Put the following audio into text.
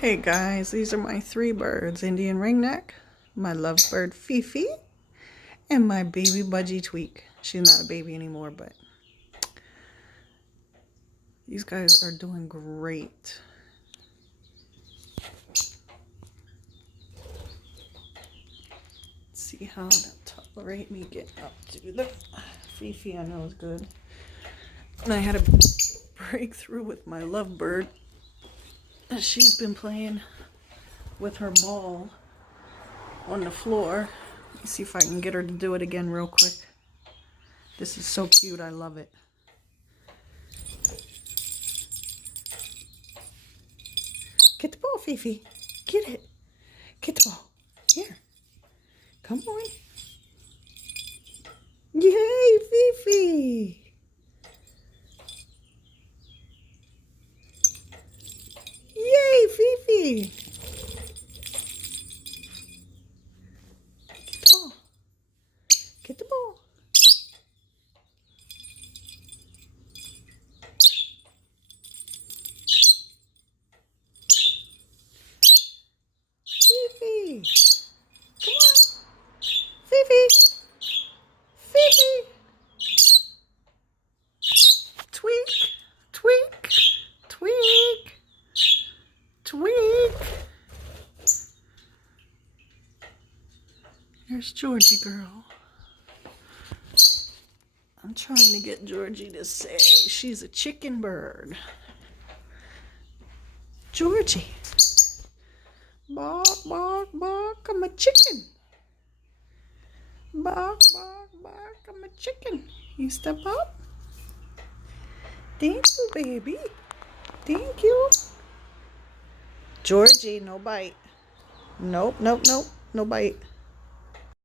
Hey guys, these are my three birds. Indian ringneck, my lovebird Fifi, and my baby budgie Tweak. She's not a baby anymore, but these guys are doing great. Let's see how they'll tolerate me getting up to the Fifi. I know is good. And I had a breakthrough with my lovebird. She's been playing with her ball on the floor. Let me see if I can get her to do it again real quick. This is so cute. I love it. Get the ball, Fifi. Get it. Get the ball. Here. Come on. Yay, Fifi. Yay, Fifi! Get the ball. Get the ball. Fifi! Come on. Fifi! Fifi! Tweak! Tweak! Tweak! Tweak! There's Georgy Girl. I'm trying to get Georgie to say she's a chicken bird. Georgie. Bark, bark, bark, I'm a chicken. Bark, bark, bark, I'm a chicken. You step up. Thank you, baby. Thank you. Georgie, no bite. Nope, nope, nope. No bite.